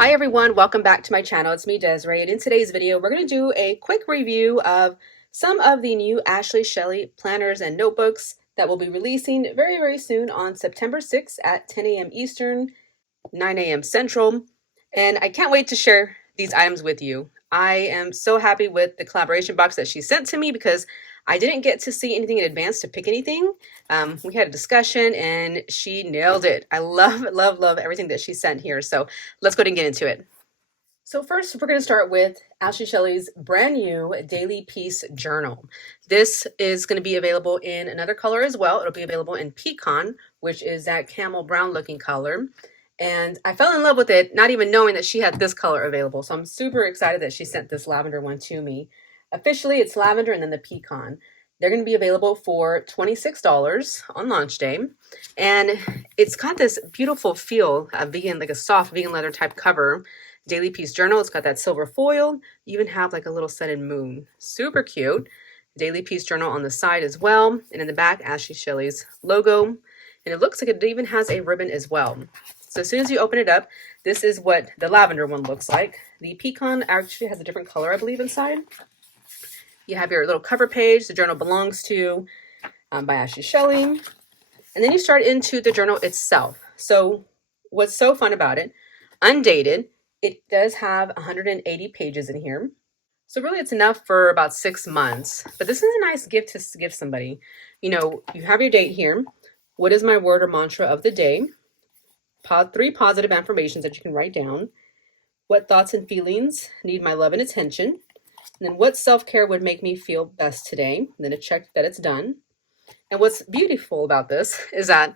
Hi everyone, welcome back to my channel. It's me, Desiree, and in today's video, we're going to do a quick review of some of the new Ashley Shelly planners and notebooks that will be releasing very soon on September 6th at 10 a.m. Eastern, 9 a.m. Central. And I can't wait to share these items with you. I am so happy with the collaboration box that she sent to me because I didn't get to see anything in advance to pick anything. We had a discussion and she nailed it. I love everything that she sent here. So let's go ahead and get into it. So first, we're going to start with Ashley Shelly's brand new Daily Peace Journal. This is going to be available in another color as well. It'll be available in Pecan, which is that camel brown looking color. And I fell in love with it, not even knowing that she had this color available. So I'm super excited that she sent this lavender one to me. Officially, it's lavender and then the pecan. They're going to be available for $26 on launch day. And it's got this beautiful feel, vegan, like a soft vegan leather type cover. Daily Peace Journal. It's got that silver foil. You even have like a little scented moon. Super cute. Daily Peace Journal on the side as well. And in the back, Ashley Shelly's logo. And it looks like it even has a ribbon as well. So as soon as you open it up, this is what the lavender one looks like. The pecan actually has a different color, I believe, inside. You have your little cover page. The journal belongs to by Ashley Shelly. And then you start into the journal itself. So what's so fun about it, undated, it does have 180 pages in here. So really it's enough for about 6 months. But this is a nice gift to give somebody. You know, you have your date here. What is my word or mantra of the day? 3 positive affirmations that you can write down. What thoughts and feelings need my love and attention? And then what self-care would make me feel best today? And then a check that it's done. And what's beautiful about this is that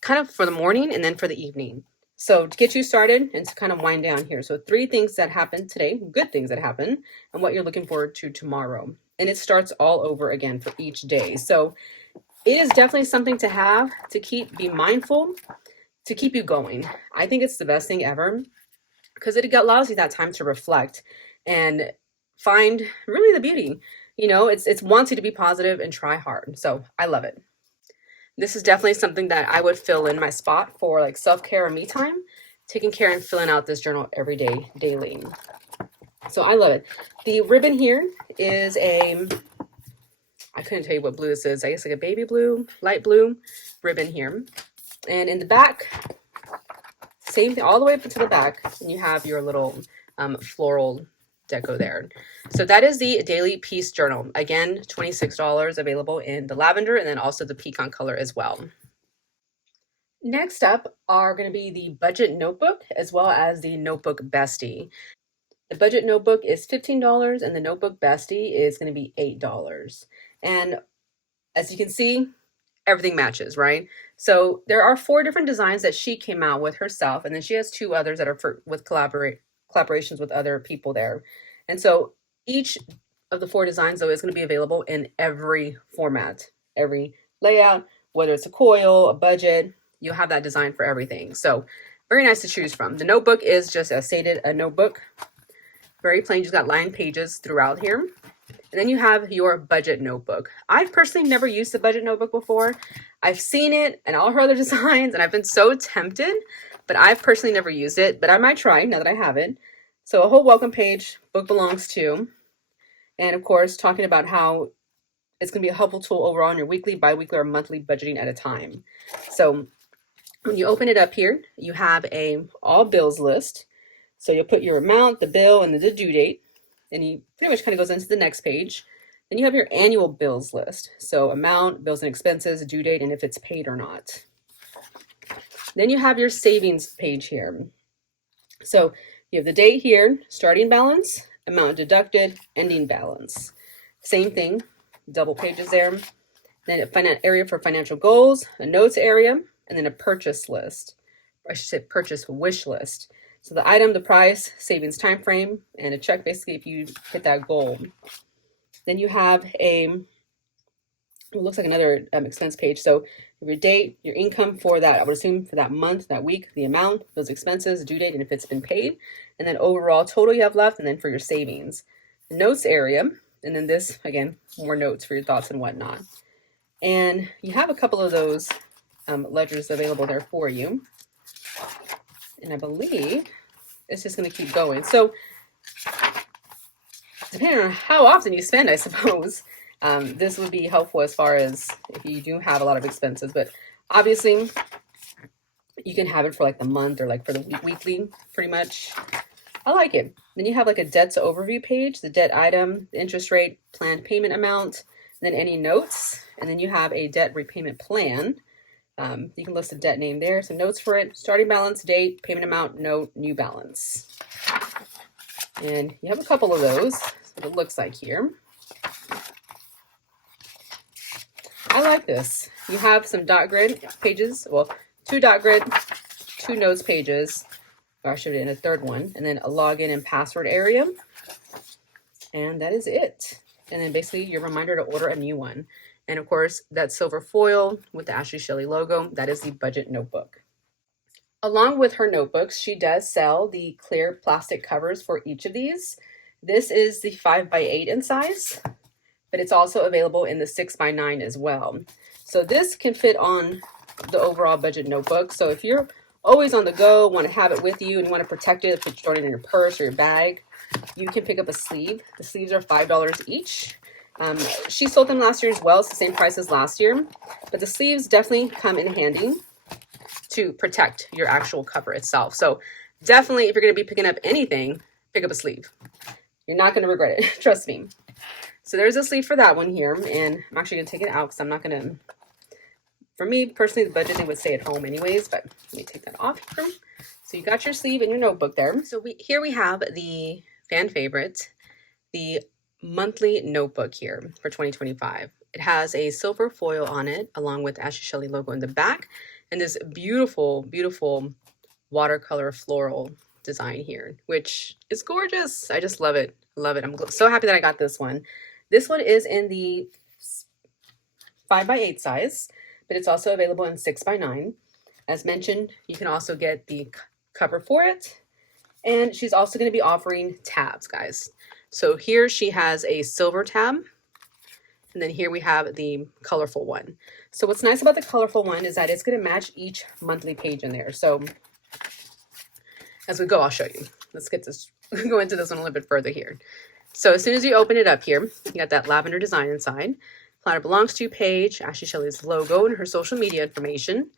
kind of for the morning and then for the evening. So to get you started and to kind of wind down here. So 3 things that happened today, good things that happened, and what you're looking forward to tomorrow. And it starts all over again for each day. So it is definitely something to have to be mindful, to keep you going. I think it's the best thing ever because it allows you that time to reflect and find really the beauty. You know, it's wants you to be positive and try hard. So I love it. This is definitely something that I would fill in my spot for like self-care or me time, taking care and filling out this journal every day, daily. So I love it. The ribbon here is I couldn't tell you what blue this is. I guess like a baby blue, light blue ribbon here. And in the back, same thing all the way up to the back, and you have your little floral deco there. So that is the Daily Peace Journal. Again, $26 available in the lavender and then also the pecan color as well. Next up are going to be the budget notebook as well as the notebook bestie. The budget notebook is $15 and the notebook bestie is going to be $8. And as you can see, everything matches, right? So there are 4 different designs that she came out with herself, and then she has 2 others that are with collaborations with other people there. And so each of the 4 designs though is going to be available in every format, every layout, whether it's a coil, a budget, you'll have that design for everything. So very nice to choose from. The notebook is just as stated, a notebook, very plain, just got lined pages throughout here. And then you have your budget notebook. I've personally never used the budget notebook before. I've seen it and all her other designs and I've been so tempted, but I've personally never used it, but I might try now that I have it. So a whole welcome page, book belongs to, and of course, talking about how it's going to be a helpful tool overall on your weekly, bi-weekly, or monthly budgeting at a time. So when you open it up here, you have a all bills list. So you'll put your amount, the bill, and the due date. And you pretty much kind of goes into the next page. Then you have your annual bills list. So amount, bills and expenses, due date, and if it's paid or not. Then you have your savings page here. So you have the date here, starting balance, amount deducted, ending balance. Same thing, double pages there. Then a area for financial goals, a notes area, and then a purchase list. I should say purchase wish list. So the item, the price, savings time frame, and a check basically if you hit that goal. Then you have it looks like another expense page. So your date, your income for that, I would assume for that month, that week, the amount, those expenses, due date, and if it's been paid. And then overall total you have left, and then for your savings. The notes area, and then this, again, more notes for your thoughts and whatnot. And you have a couple of those ledgers available there for you. And I believe it's just going to keep going. So depending on how often you spend, I suppose, this would be helpful as far as if you do have a lot of expenses. But obviously, you can have it for like the month or like for the weekly, pretty much. I like it. Then you have like a debts overview page, the debt item, the interest rate, planned payment amount, and then any notes. And then you have a debt repayment plan. You can list the debt name there, some notes for it, starting balance, date, payment amount, note, new balance. And you have a couple of those. That's what it looks like here. I like this. You have some dot grid pages, well, 2 dot grid, 2 notes pages, or I should have in a third one, and then a login and password area. And that is it. And then basically your reminder to order a new one. And of course, that silver foil with the Ashley Shelly logo, that is the budget notebook. Along with her notebooks, she does sell the clear plastic covers for each of these. This is the 5x8 in size, but it's also available in the 6x9 as well. So this can fit on the overall budget notebook. So if you're always on the go, want to have it with you, and you want to protect it if it's stored in your purse or your bag, you can pick up a sleeve. The sleeves are $5 each. She sold them last year as well. It's the same price as last year, but the sleeves definitely come in handy to protect your actual cover itself. So definitely, if you're going to be picking up anything, pick up a sleeve. You're not going to regret it. Trust me. So there's a sleeve for that one here, and I'm actually going to take it out because I'm not going to, for me personally, the budget, they would stay at home anyways, but let me take that off here. So you got your sleeve and your notebook there. So here we have the fan favorite, the monthly notebook here for 2025. It has a silver foil on it along with Ashley Shelly logo in the back, and this beautiful, beautiful watercolor floral design here, which is gorgeous. I just love it. Love it. I'm so happy that I got this one. This one is in the 5x8 size, but it's also available in 6x9. As mentioned, you can also get the cover for it. And she's also going to be offering tabs, guys. So here she has a silver tab. And then here we have the colorful one. So what's nice about the colorful one is that it's going to match each monthly page in there. So as we go, I'll show you. Let's get this, go into this one a little bit further here. So as soon as you open it up here, you got that lavender design inside. Planner belongs to page, Ashley Shelly's logo and her social media information.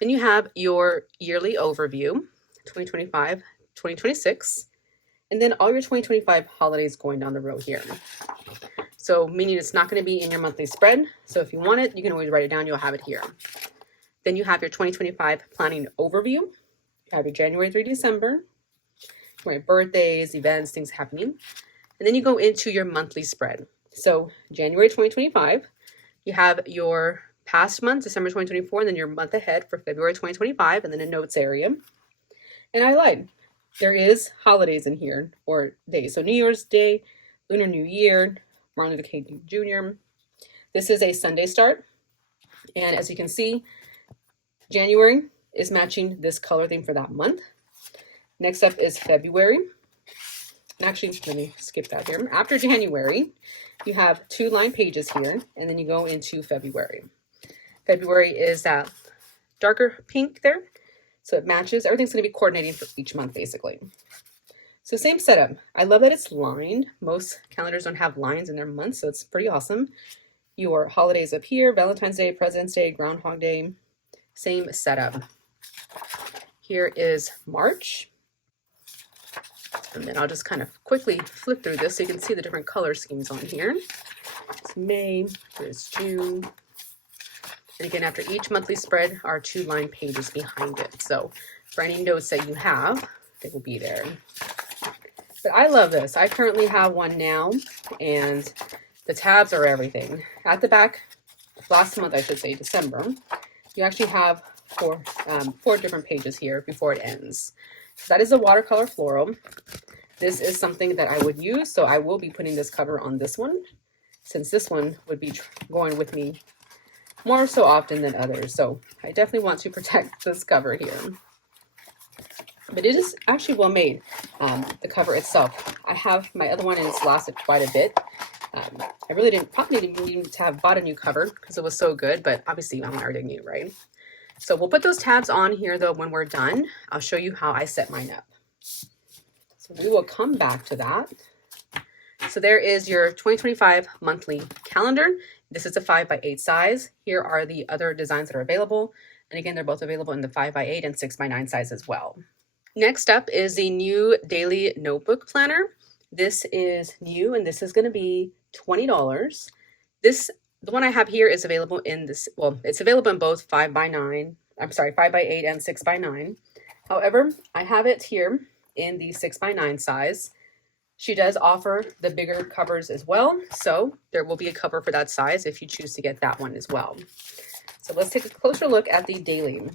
Then you have your yearly overview, 2025, 2026, and then all your 2025 holidays going down the road here. So meaning it's not going to be in your monthly spread. So if you want it, you can always write it down. You'll have it here. Then you have your 2025 planning overview. You have your January through December, your birthdays, events, things happening. And then you go into your monthly spread. So January 2025, you have your past month, December 2024, and then your month ahead for February 2025, and then a notes area. And I lied. There is holidays in here, or days. So New Year's Day, Lunar New Year, Martin Luther King Jr. This is a Sunday start. And as you can see, January is matching this color theme for that month. Next up is February. Actually, let me skip that here. After January, you have 2 line pages here, and then you go into February. February is that darker pink there. So it matches. Everything's going to be coordinating for each month, basically. So same setup. I love that it's lined. Most calendars don't have lines in their months, so it's pretty awesome. Your holidays up here, Valentine's Day, President's Day, Groundhog Day. Same setup. Here is March. And then I'll just kind of quickly flip through this so you can see the different color schemes on here. It's May, here's June. And again, after each monthly spread are 2 line pages behind it. So for any notes that you have, they will be there. But I love this. I currently have one now, and the tabs are everything. At the back, last month, I should say, December, you actually have 4 different pages here before it ends. So that is a watercolor floral. This is something that I would use, so I will be putting this cover on this one, since this one would be going with me more so often than others. So I definitely want to protect this cover here. But it is actually well made, the cover itself. I have my other one and it's lasted quite a bit. I really probably didn't need to have bought a new cover because it was so good, but obviously I'm already new, right? So we'll put those tabs on here though when we're done. I'll show you how I set mine up. So we will come back to that. So there is your 2025 monthly calendar. This is a 5x8 size. Here are the other designs that are available. And again, they're both available in the 5x8 and 6x9 size as well. Next up is the new daily notebook planner. This is new and this is going to be $20. The one I have here is available in this, well, it's available in both 5x8 and 6x9. However, I have it here in the 6x9 size. She does offer the bigger covers as well, so there will be a cover for that size if you choose to get that one as well. So let's take a closer look at the daily.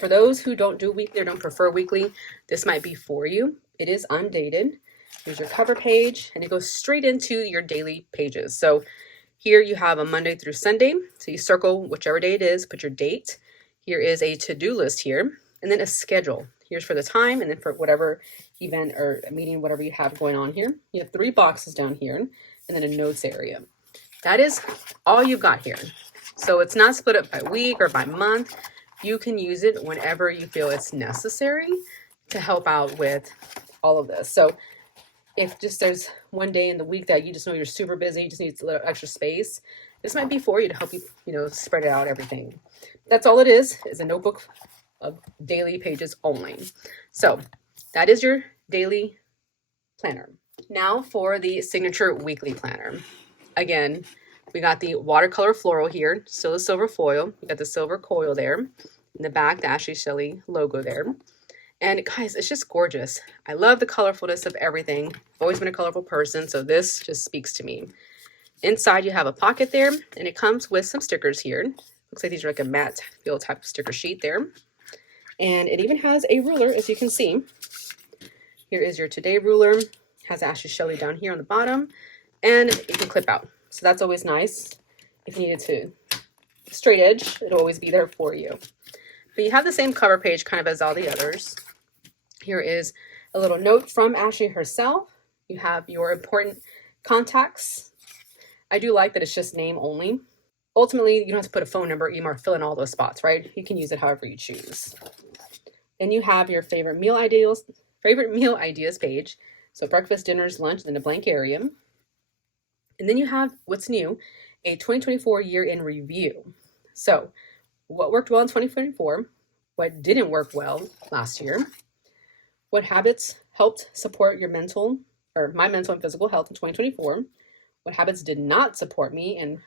For those who don't do weekly or don't prefer weekly, this might be for you. It is undated. Here's your cover page, and it goes straight into your daily pages. So here you have a Monday through Sunday. So you circle whichever day it is, put your date. Here is a to-do list here, and then a schedule. Here's for the time, and then for whatever event or meeting, whatever you have going on here. You have 3 boxes down here, and then a notes area. That is all you've got here. So it's not split up by week or by month. You can use it whenever you feel it's necessary to help out with all of this. So if just there's one day in the week that you just know you're super busy, you just need a little extra space, this might be for you to help you, spread it out, everything. That's all it is a notebook of daily pages only. So that is your daily planner. Now for the signature weekly planner. Again, we got the watercolor floral here, still a silver foil. You got the silver coil there. In the back, the Ashley Shelly logo there. And guys, it's just gorgeous. I love the colorfulness of everything. I've always been a colorful person, so this just speaks to me. Inside, you have a pocket there, and it comes with some stickers here. Looks like these are like a matte feel type of sticker sheet there. And it even has a ruler, as you can see. Here is your today ruler. It has Ashley Shelly down here on the bottom, and you can clip out. So that's always nice. If you needed to straight edge, it'll always be there for you. But you have the same cover page kind of as all the others. Here is a little note from Ashley herself. You have your important contacts. I do like that it's just name only. Ultimately, you don't have to put a phone number, email, or fill in all those spots, right? You can use it however you choose. Then you have your favorite meal ideas page. So breakfast, dinners, lunch, then a blank area. And then you have what's new, a 2024 year in review. So what worked well in 2024, what didn't work well last year, what habits helped support my mental and physical health in 2024, what habits did not support me and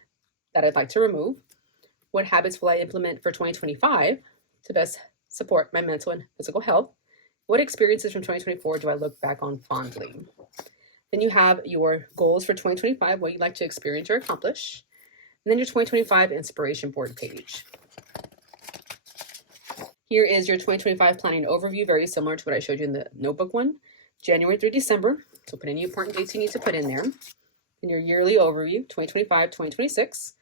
that I'd like to remove, what habits will I implement for 2025 to best support my mental and physical health, what experiences from 2024 do I look back on fondly. Then you have your goals for 2025, what you'd like to experience or accomplish, and then your 2025 inspiration board page. Here is your 2025 planning overview, very similar to what I showed you in the notebook one, January through December. So put any important dates you need to put in there. And your yearly overview, 2025, 2026,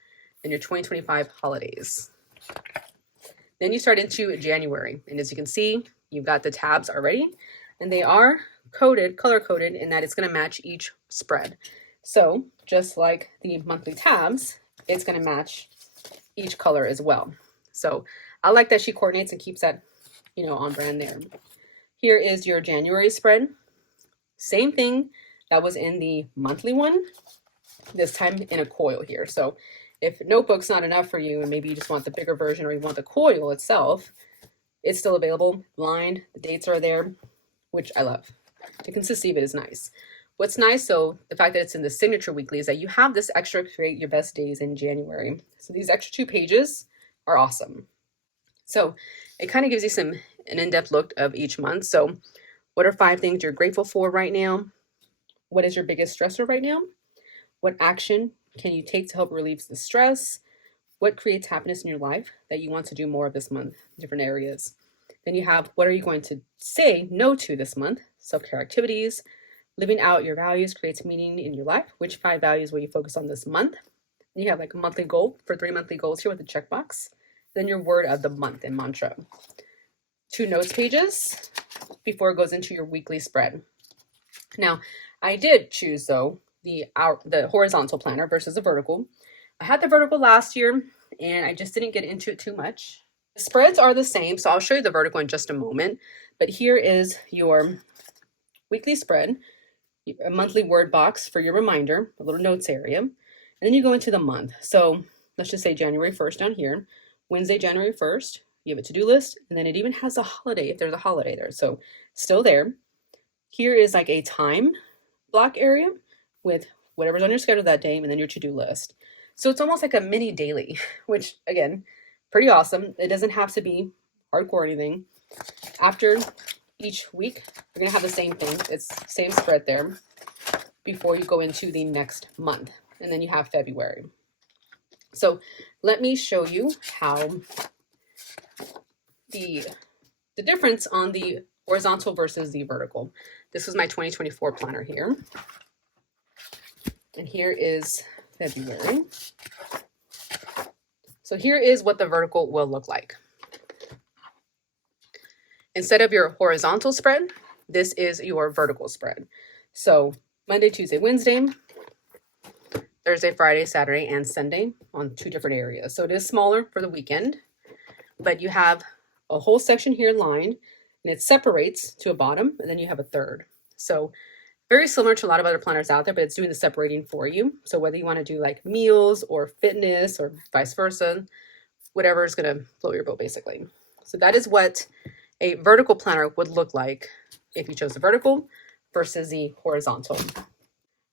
and your 2025 holidays. Then you start into January. And as you can see, you've got the tabs already, and they are color-coded in that it's going to match each spread. So just like the monthly tabs, it's going to match each color as well. So I like that she coordinates and keeps that, on brand there. Here is your January spread. Same thing that was in the monthly one, this time in a coil here. So if notebook's not enough for you and maybe you just want the bigger version or you want the coil itself, it's still available, lined, the dates are there, which I love. The consistency of it is nice. What's nice, though, the fact that it's in the signature weekly, is that you have this extra create your best days in January. So these extra 2 pages are awesome. So it kind of gives you an in-depth look of each month. So what are 5 things you're grateful for right now? What is your biggest stressor right now? What action can you take to help relieve the stress? What creates happiness in your life that you want to do more of this month, different areas? Then you have, what are you going to say no to this month? Self-care activities. Living out your values creates meaning in your life. Which 5 values will you focus on this month? You have like a monthly goal for 3 monthly goals here with a checkbox. Then your word of the month and mantra. 2 notes pages before it goes into your weekly spread. Now, I did choose, though, the horizontal planner versus the vertical. I had the vertical last year, and I just didn't get into it too much. The spreads are the same, so I'll show you the vertical in just a moment. But here is your weekly spread, a monthly word box for your reminder, a little notes area, and then you go into the month. So let's just say January 1st down here, Wednesday, January 1st, you have a to-do list, and then it even has a holiday if there's a holiday there. So still there. Here is like a time block area with whatever's on your schedule that day and then your to-do list. So it's almost like a mini daily, which again, pretty awesome. It doesn't have to be hardcore or anything. After each week, you're gonna have the same thing. It's same spread there before you go into the next month. And then you have February. So let me show you how the difference on the horizontal versus the vertical. This was my 2024 planner here. And here is February. So here is what the vertical will look like. Instead of your horizontal spread, this is your vertical spread. So Monday, Tuesday, Wednesday, Thursday, Friday, Saturday, and Sunday on 2 different areas. So it is smaller for the weekend, but you have a whole section here lined and it separates to a bottom and then you have a third. So very similar to a lot of other planners out there, but it's doing the separating for you. So whether you want to do like meals or fitness or vice versa, whatever is going to float your boat basically. So that is what a vertical planner would look like if you chose the vertical versus the horizontal.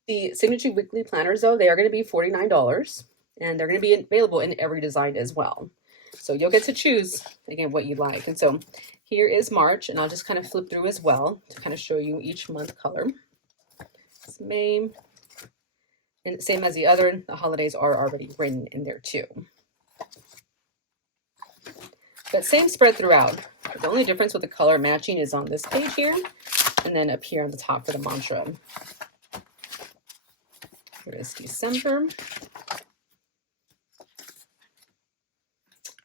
The signature weekly planners though, they are going to be $49 and they're going to be available in every design as well. So you'll get to choose again what you like. And so here is March, and I'll just kind of flip through as well to kind of show you each month color. It's May, and same as the other, the holidays are already written in there too. But same spread throughout. The only difference with the color matching is on this page here, and then up here on the top for the mantra. Here is December.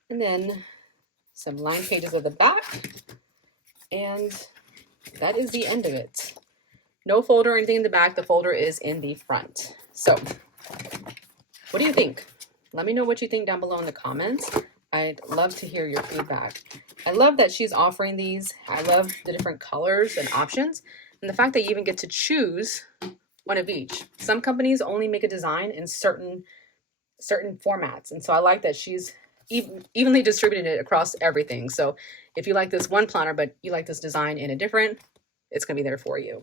And then some line pages at the back. And that is the end of it. No folder or anything in the back. The folder is in the front. So what do you think? Let me know what you think down below in the comments. I'd love to hear your feedback. I love that she's offering these. I love the different colors and options. And the fact that you even get to choose one of each. Some companies only make a design in certain formats. And so I like that she's evenly distributed it across everything. So if you like this one planner, but you like this design in a different, it's going to be there for you.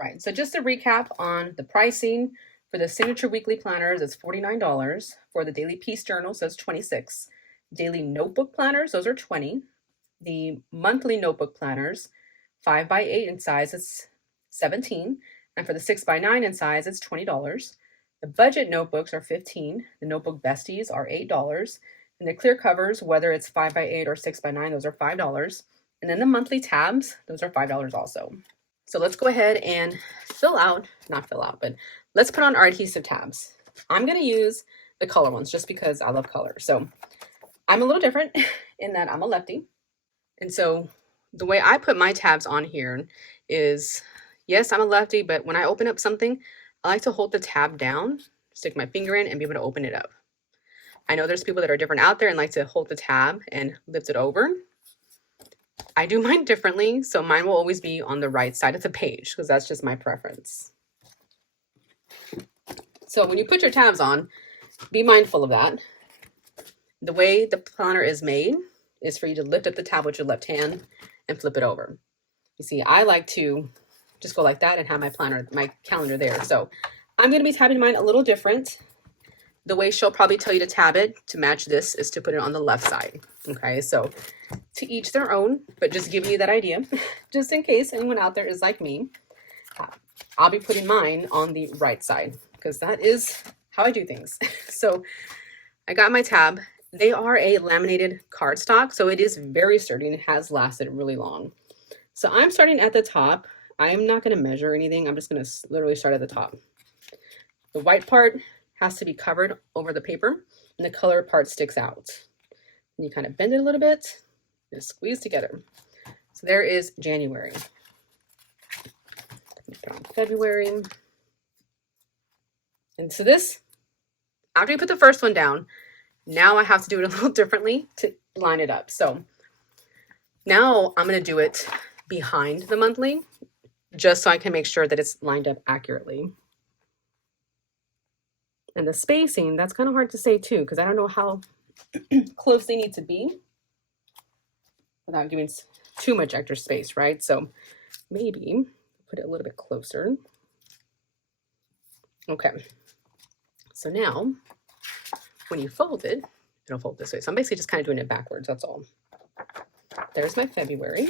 Right. So just to recap on the pricing for the signature weekly planners, it's $49. For the daily piece journals, that's $26. Daily notebook planners, those are $20. The monthly notebook planners, 5x8 in size, it's $17. And for the 6x9 in size, it's $20. The budget notebooks are $15. The notebook besties are $8. And the clear covers, whether it's 5x8 or 6x9, those are $5. And then the monthly tabs, those are $5 also. So let's go ahead and but let's put on our adhesive tabs. I'm going to use the color ones just because I love color. So I'm a little different in that I'm a lefty. And so the way I put my tabs on here is, yes, I'm a lefty, but when I open up something, I like to hold the tab down, stick my finger in, and be able to open it up. I know there's people that are different out there and like to hold the tab and lift it over. I do mine differently, so mine will always be on the right side of the page because that's just my preference. So when you put your tabs on, be mindful of that. The way the planner is made is for you to lift up the tab with your left hand and flip it over. You see, I like to just go like that and have my calendar there. So I'm going to be tabbing mine a little different. The way she'll probably tell you to tab it to match this is to put it on the left side. Okay, so to each their own, but just giving you that idea, just in case anyone out there is like me, I'll be putting mine on the right side because that is how I do things. So I got my tab. They are a laminated cardstock, so it is very sturdy and it has lasted really long. So I'm starting at the top. I'm not going to measure anything. I'm just going to literally start at the top. The white part has to be covered over the paper and the color part sticks out. And you kind of bend it a little bit and squeeze together. So there is January. Put on February. And so this, after you put the first one down, now I have to do it a little differently to line it up. So now I'm going to do it behind the monthly just so I can make sure that it's lined up accurately. And the spacing, that's kind of hard to say too, because I don't know how close they need to be without giving too much extra space, right? So maybe put it a little bit closer. Okay. So now when you fold it, it'll fold this way. So I'm basically just kind of doing it backwards, that's all. There's my February.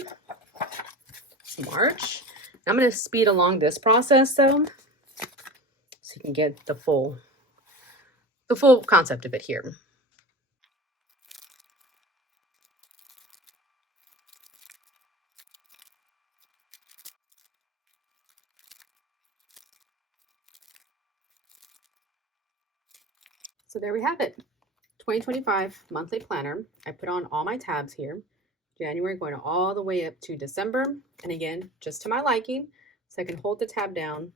It's March. I'm going to speed along this process though, so you can get the full concept of it here. So there we have it. 2025 monthly planner. I put on all my tabs here. January going all the way up to December. And again, just to my liking. So I can hold the tab down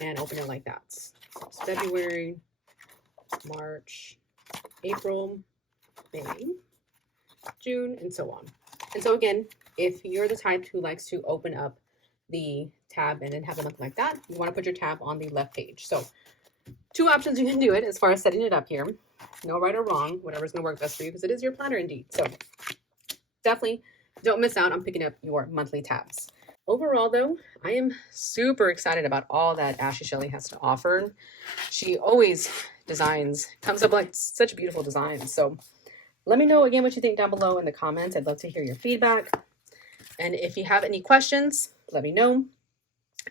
and open it like that. So it's February, March, April, May, June, and so on. And so again, if you're the type who likes to open up the tab and then have it look like that, you want to put your tab on the left page. So 2 options you can do it as far as setting it up here. No right or wrong, whatever's going to work best for you, because it is your planner indeed. So definitely don't miss out on picking up your monthly tabs. Overall though, I am super excited about all that Ashley Shelly has to offer. She always comes up like such beautiful designs. So let me know again what you think down below in the comments. I'd love to hear your feedback. And if you have any questions, let me know.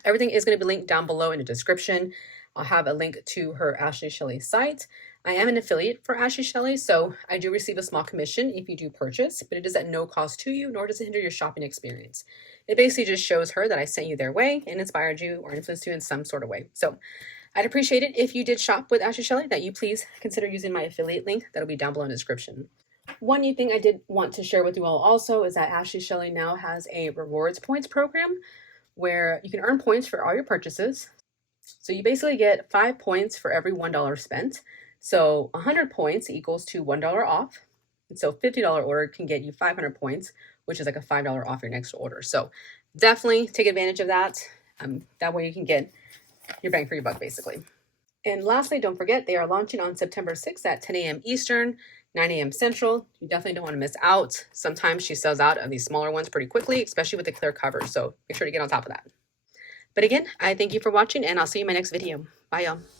Everything is going to be linked down below in the description. I'll have a link to her Ashley Shelly site. I am an affiliate for Ashley Shelly, so I do receive a small commission if you do purchase, but it is at no cost to you, nor does it hinder your shopping experience. It basically just shows her that I sent you their way and inspired you or influenced you in some sort of way. So I'd appreciate it if you did shop with Ashley Shelly, that you please consider using my affiliate link. That'll be down below in the description. One new thing I did want to share with you all also is that Ashley Shelly now has a rewards points program where you can earn points for all your purchases. So you basically get 5 points for every $1 spent. So 100 points equals to $1 off. And so $50 order can get you 500 points, which is like a $5 off your next order. So definitely take advantage of that. That way you can get your bang for your buck, basically. And lastly, don't forget, they are launching on September 6th at 10 a.m. Eastern, 9 a.m. Central. You definitely don't want to miss out. Sometimes she sells out of these smaller ones pretty quickly, especially with the clear covers. So make sure to get on top of that. But again, I thank you for watching, and I'll see you in my next video. Bye, y'all.